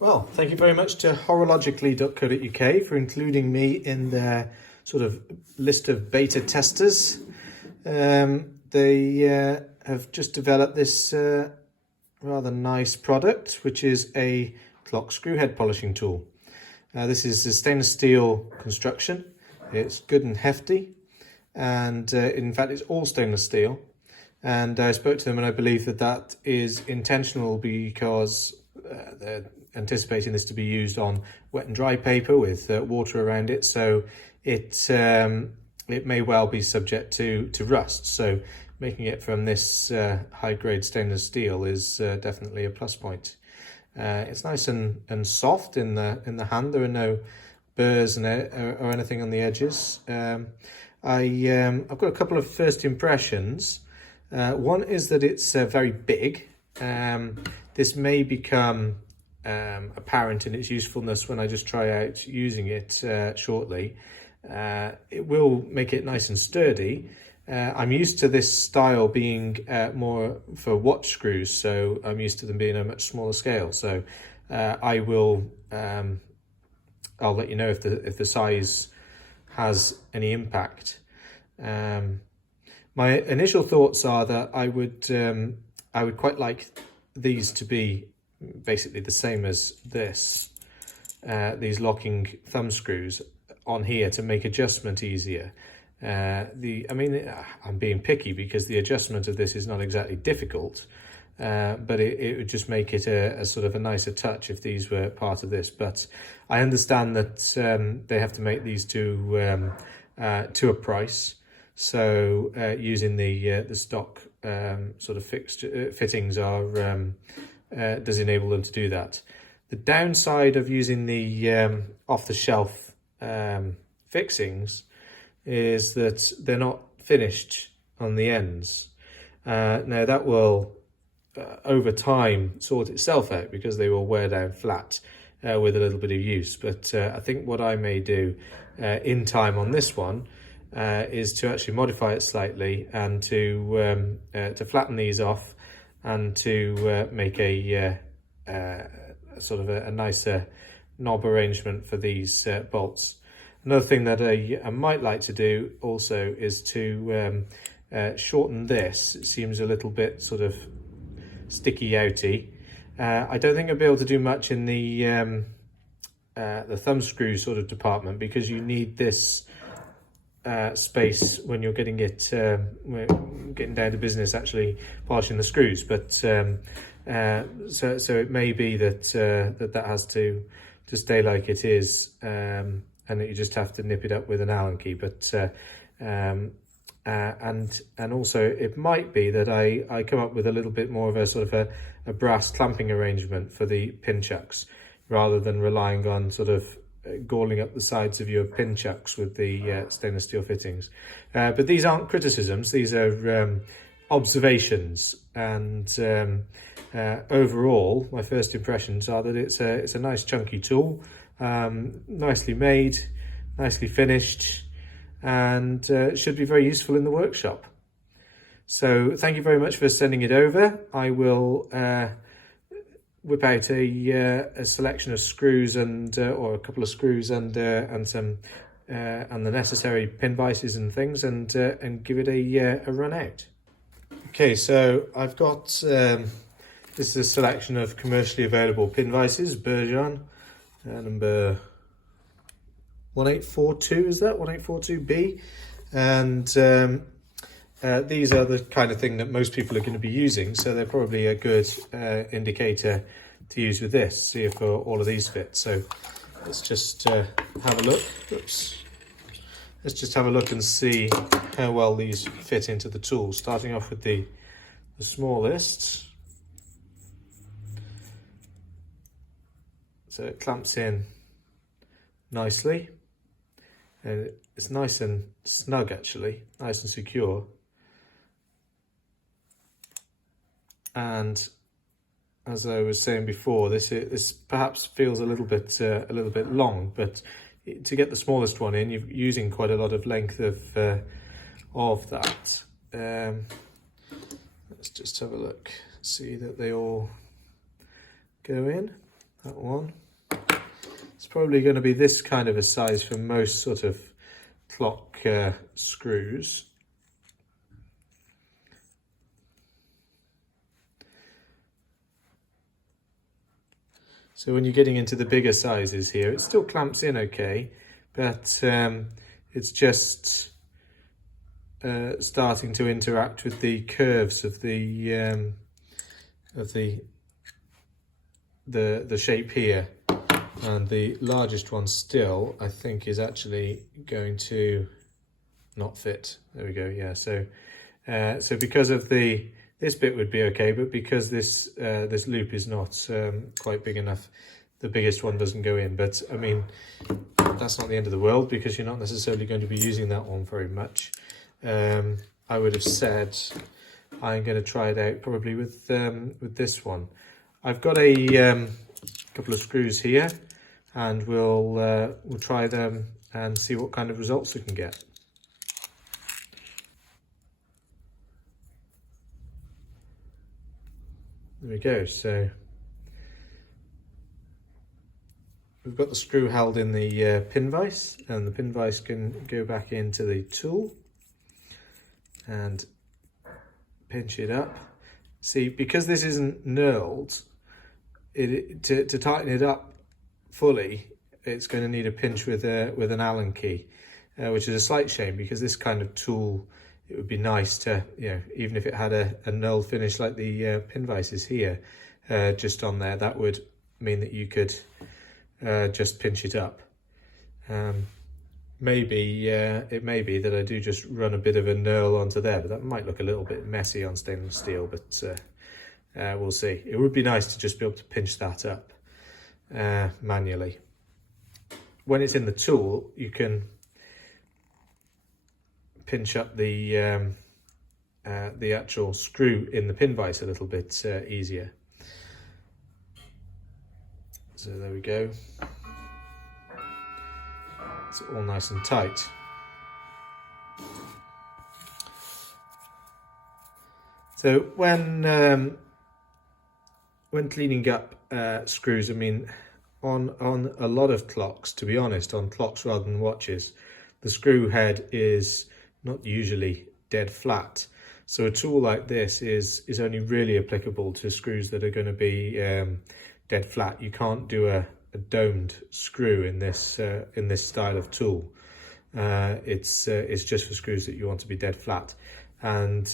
Well, thank you very much to horologically.co.uk for including me in their sort of list of beta testers. They have just developed this rather nice product, which is a clock screw head polishing tool. This is a stainless steel construction. It's good and hefty, and in fact it's all stainless steel. And I spoke to them, and I believe that that is intentional because they're anticipating this to be used on wet and dry paper with water around it, so it may well be subject to rust. So making it from this high-grade stainless steel is definitely a plus point. It's nice and soft in the hand. There are no burrs or anything on the edges. I've got a couple of first impressions. One is that it's very big. This may become apparent in its usefulness when I just try out using it shortly. It will make it nice and sturdy. I'm used to this style being more for watch screws, so I'm used to them being a much smaller scale. So I'll let you know if the size has any impact. My initial thoughts are that I would quite like these to be basically the same as this, these locking thumb screws on here to make adjustment easier. I'm being picky because the adjustment of this is not exactly difficult, but it would just make it a sort of a nicer touch if these were part of this. But I understand that they have to make these to a price, so using the stock sort of fixed fittings does enable them to do that. The downside of using the off-the-shelf fixings is that they're not finished on the ends. Now that will over time sort itself out because they will wear down flat with a little bit of use. But I think what I may do in time on this one is to actually modify it slightly and to flatten these off and to make a sort of a nicer knob arrangement for these bolts. Another thing that I might like to do also is to shorten this. It seems a little bit sort of sticky outy. I don't think I'll be able to do much in the thumb screw sort of department because you need this space when you're getting down to business actually polishing the screws. But so it may be that has to stay like it is, and that you just have to nip it up with an Allen key. But and also it might be that I come up with a little bit more of a sort of a brass clamping arrangement for the pin chucks, rather than relying on sort of galling up the sides of your pin chucks with the stainless steel fittings. But these aren't criticisms, these are observations, and overall my first impressions are that it's a nice chunky tool, nicely made, nicely finished, and should be very useful in the workshop. So thank you very much for sending it over. I will whip out a selection of screws and or a couple of screws and some and the necessary pin vices and things, and give it a run out. Okay, so I've got this is a selection of commercially available pin vices, Bergeon, number 1842, is that 1842B, and these are the kind of thing that most people are going to be using, so they're probably a good indicator to use with this, see if all of these fit. So let's just have a look. Oops. Let's just have a look and see how well these fit into the tool, starting off with the smallest. So it clamps in nicely, and it's nice and snug actually, nice and secure. And as I was saying before, this perhaps feels a little bit long, but to get the smallest one in, you're using quite a lot of length of that. Let's just have a look, see that they all go in. that one. It's probably going to be this kind of a size for most sort of clock screws. So when you're getting into the bigger sizes here, it still clamps in okay, but it's just starting to interact with the curves of the shape here. And the largest one still, I think, is actually going to not fit. There we go. Yeah. So because of this bit would be okay, but because this loop is not quite big enough, the biggest one doesn't go in. But I mean, that's not the end of the world because you're not necessarily going to be using that one very much. I would have said I'm going to try it out probably with this one. I've got a couple of screws here, and we'll try them and see what kind of results we can get. There we go. So we've got the screw held in the pin vise, and the pin vise can go back into the tool and pinch it up. See, because this isn't knurled, to tighten it up fully, it's going to need a pinch with an Allen key, which is a slight shame because this kind of tool, it would be nice to, even if it had a knurled finish like the pin vise is here, just on there, that would mean that you could just pinch it up. Maybe it may be that I do just run a bit of a knurl onto there, but that might look a little bit messy on stainless steel, but we'll see. It would be nice to just be able to pinch that up manually. When it's in the tool, you can pinch up the actual screw in the pin vise a little bit easier. So there we go. It's all nice and tight. So when cleaning up screws, I mean, on a lot of clocks, to be honest, on clocks rather than watches, the screw head is not usually dead flat. So a tool like this is only really applicable to screws that are going to be dead flat. You can't do a domed screw in this style of tool. It's just for screws that you want to be dead flat, and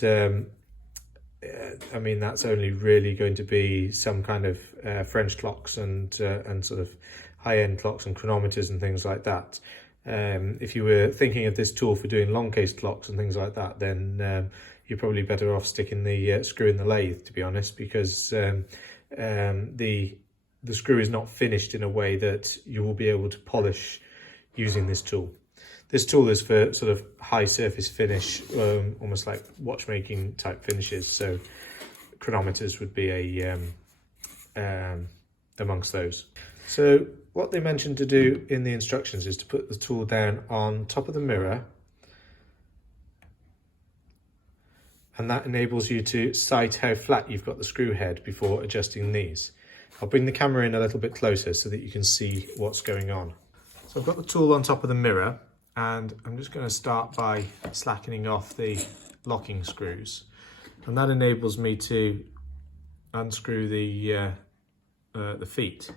I mean that's only really going to be some kind of French clocks and sort of high-end clocks and chronometers and things like that. If you were thinking of this tool for doing long case clocks and things like that, then you're probably better off sticking the screw in the lathe, to be honest, because the screw is not finished in a way that you will be able to polish using this tool. This tool is for sort of high surface finish, almost like watchmaking type finishes. So chronometers would be amongst those. So what they mentioned to do in the instructions is to put the tool down on top of the mirror, and that enables you to sight how flat you've got the screw head before adjusting these. I'll bring the camera in a little bit closer so that you can see what's going on. So I've got the tool on top of the mirror, and I'm just going to start by slackening off the locking screws, and that enables me to unscrew the feet.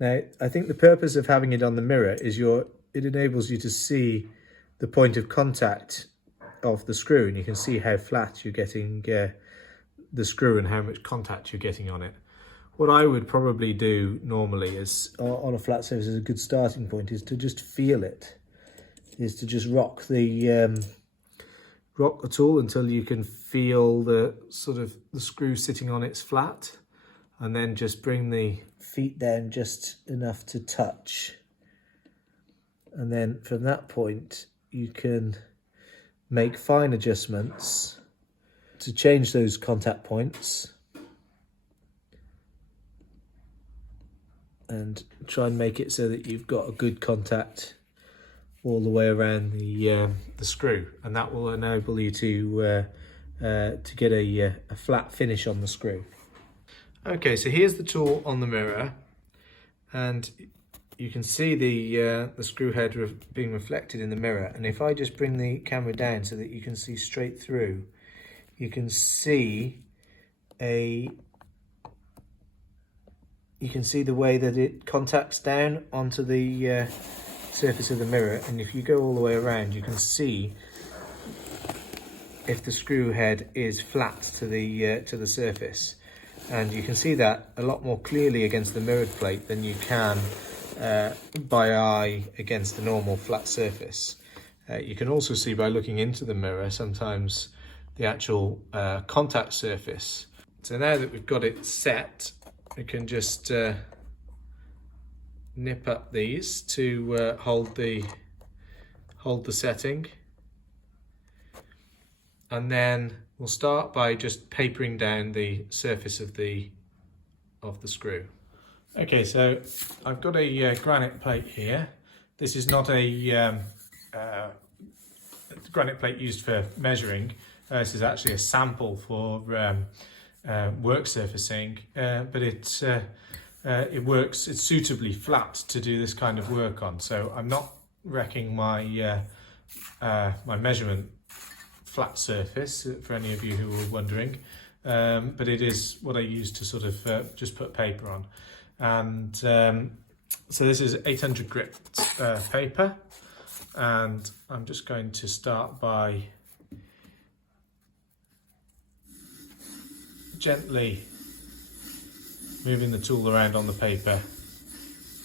Now, I think the purpose of having it on the mirror is it enables you to see the point of contact of the screw, and you can see how flat you're getting the screw and how much contact you're getting on it. What I would probably do normally is, on a flat surface, as a good starting point, is to just feel it, is to just rock the tool until you can feel the screw sitting on its flat, and then just bring the feet down just enough to touch. And then from that point, you can make fine adjustments to change those contact points and try and make it so that you've got a good contact all the way around the screw, and that will enable you to get a flat finish on the screw. Okay, so here's the tool on the mirror, and you can see the screw head being reflected in the mirror. And if I just bring the camera down so that you can see straight through, you can see the way that it contacts down onto the surface of the mirror. And if you go all the way around, you can see if the screw head is flat to the surface, and you can see that a lot more clearly against the mirrored plate than you can by eye against the normal flat surface. You can also see by looking into the mirror sometimes the actual contact surface. So now that we've got it set, we can just nip up these to hold the setting, and then we'll start by just papering down the surface of the screw. Okay, so I've got a granite plate here. This is not a granite plate used for measuring. This is actually a sample for work surfacing, but it works. It's suitably flat to do this kind of work on. So I'm not wrecking my my measurement flat surface for any of you who were wondering, but it is what I use to sort of just put paper on. And so this is 800 grit paper, and I'm just going to start by gently moving the tool around on the paper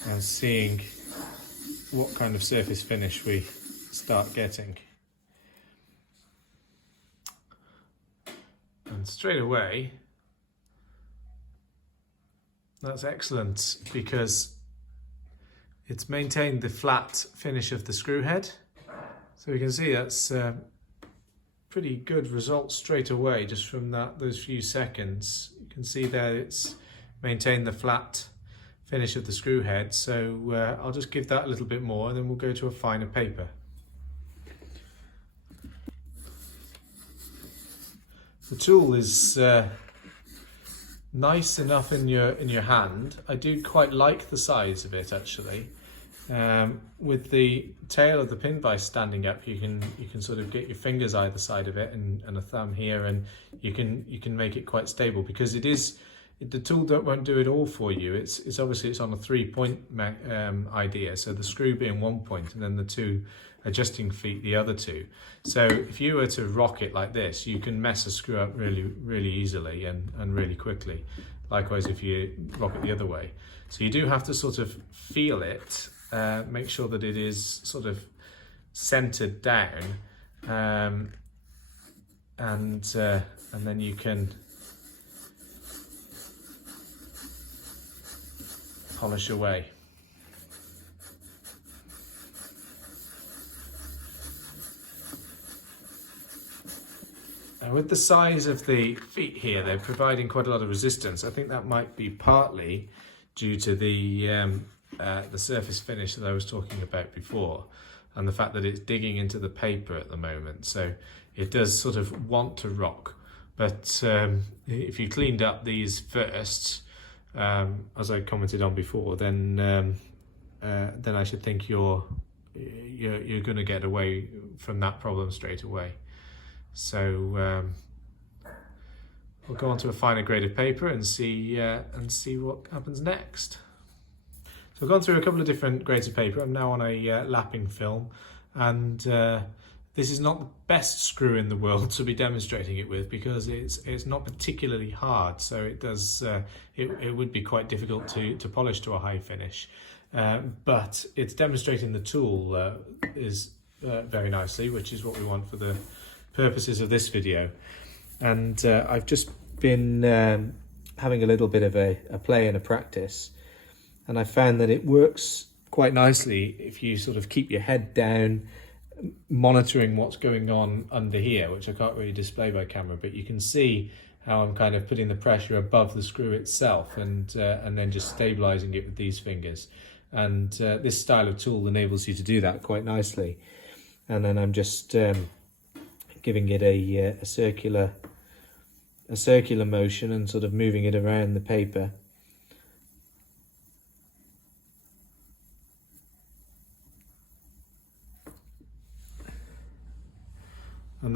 and seeing what kind of surface finish we start getting. And straight away, that's excellent because it's maintained the flat finish of the screw head. So you can see that's pretty good result straight away just from those few seconds. You can see there it's maintained the flat finish of the screw head. So I'll just give that a little bit more and then we'll go to a finer paper. The tool is nice enough in your hand. I do quite like the size of it actually. With the tail of the pin vise standing up, you can sort of get your fingers either side of it and a thumb here, and you can make it quite stable because the tool won't do it all for you. It's obviously it's on a 3-point idea, so the screw being 1 point and then the two adjusting feet the other two. So if you were to rock it like this, you can mess a screw up really easily and really quickly. Likewise if you rock it the other way. So you do have to sort of feel it, make sure that it is sort of centered down, and then you can polish away. And with the size of the feet here, they're providing quite a lot of resistance. I think that might be partly due to the surface finish that I was talking about before, and the fact that it's digging into the paper at the moment. So it does sort of want to rock. But if you cleaned up these first, as I commented on before, then I should think you're going to get away from that problem straight away. So we'll go on to a finer grade of paper and see what happens next. So I've gone through a couple of different grades of paper. I'm now on a lapping film, and this is not the best screw in the world to be demonstrating it with because it's not particularly hard. So it does it would be quite difficult to polish to a high finish, but it's demonstrating the tool is very nicely, which is what we want for the purposes of this video. And I've just been having a little bit of a play and a practice, and I found that it works quite nicely if you sort of keep your head down, monitoring what's going on under here, which I can't really display by camera, but you can see how I'm kind of putting the pressure above the screw itself and then just stabilizing it with these fingers. And this style of tool enables you to do that quite nicely. And then I'm just giving it a circular motion and sort of moving it around the paper.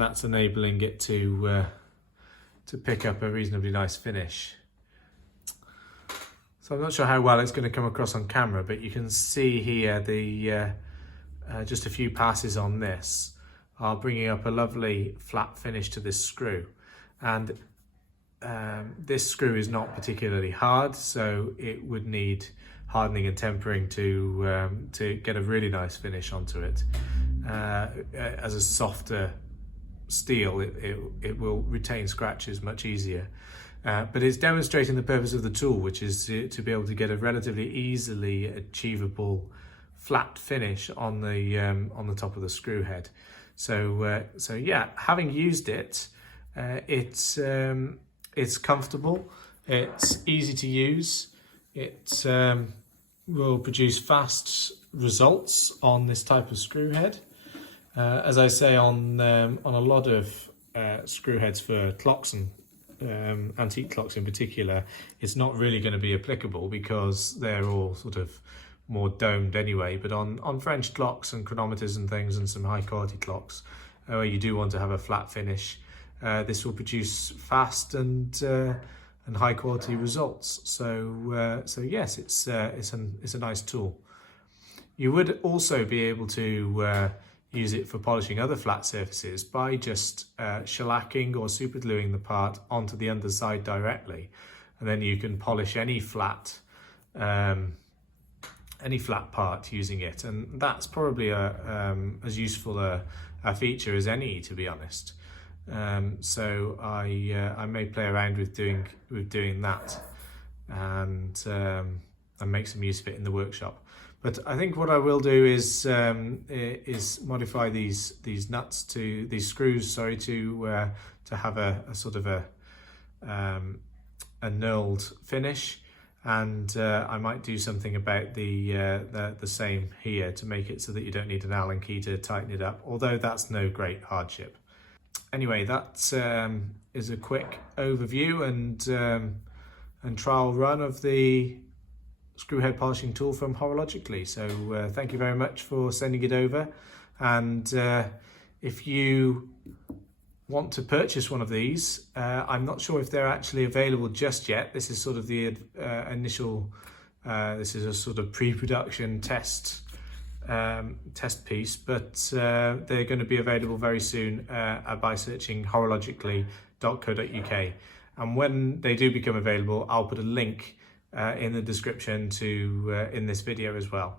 that's enabling it to pick up a reasonably nice finish. So I'm not sure how well it's going to come across on camera, but you can see here the just a few passes on this are bringing up a lovely flat finish to this screw. And this screw is not particularly hard, so it would need hardening and tempering to get a really nice finish onto it. As a softer steel, it will retain scratches much easier. But it's demonstrating the purpose of the tool, which is to be able to get a relatively easily achievable flat finish on the top of the screw head. So yeah, having used it, it's comfortable, it's easy to use, it will produce fast results on this type of screw head. As I say, on a lot of screw heads for clocks and antique clocks in particular, it's not really going to be applicable because they're all sort of more domed anyway. But on French clocks and chronometers and things, and some high quality clocks where you do want to have a flat finish, this will produce fast and high quality results. So yes, it's a nice tool. You would also be able to use it for polishing other flat surfaces by just shellacking or supergluing the part onto the underside directly, and then you can polish any flat part using it, and that's probably as useful a feature as any, to be honest. So I may play around with doing that and make some use of it in the workshop. But I think what I will do is modify these screws, to have a sort of a knurled finish, and I might do something about the same here to make it so that you don't need an Allen key to tighten it up, although that's no great hardship. Anyway, that is a quick overview and trial run of the screw head polishing tool from Horologically. So thank you very much for sending it over, and if you want to purchase one of these, I'm not sure if they're actually available just yet. This is sort of the initial this is a sort of pre-production test piece, but they're going to be available very soon by searching horologically.co.uk, and when they do become available, I'll put a link in the description to in this video as well.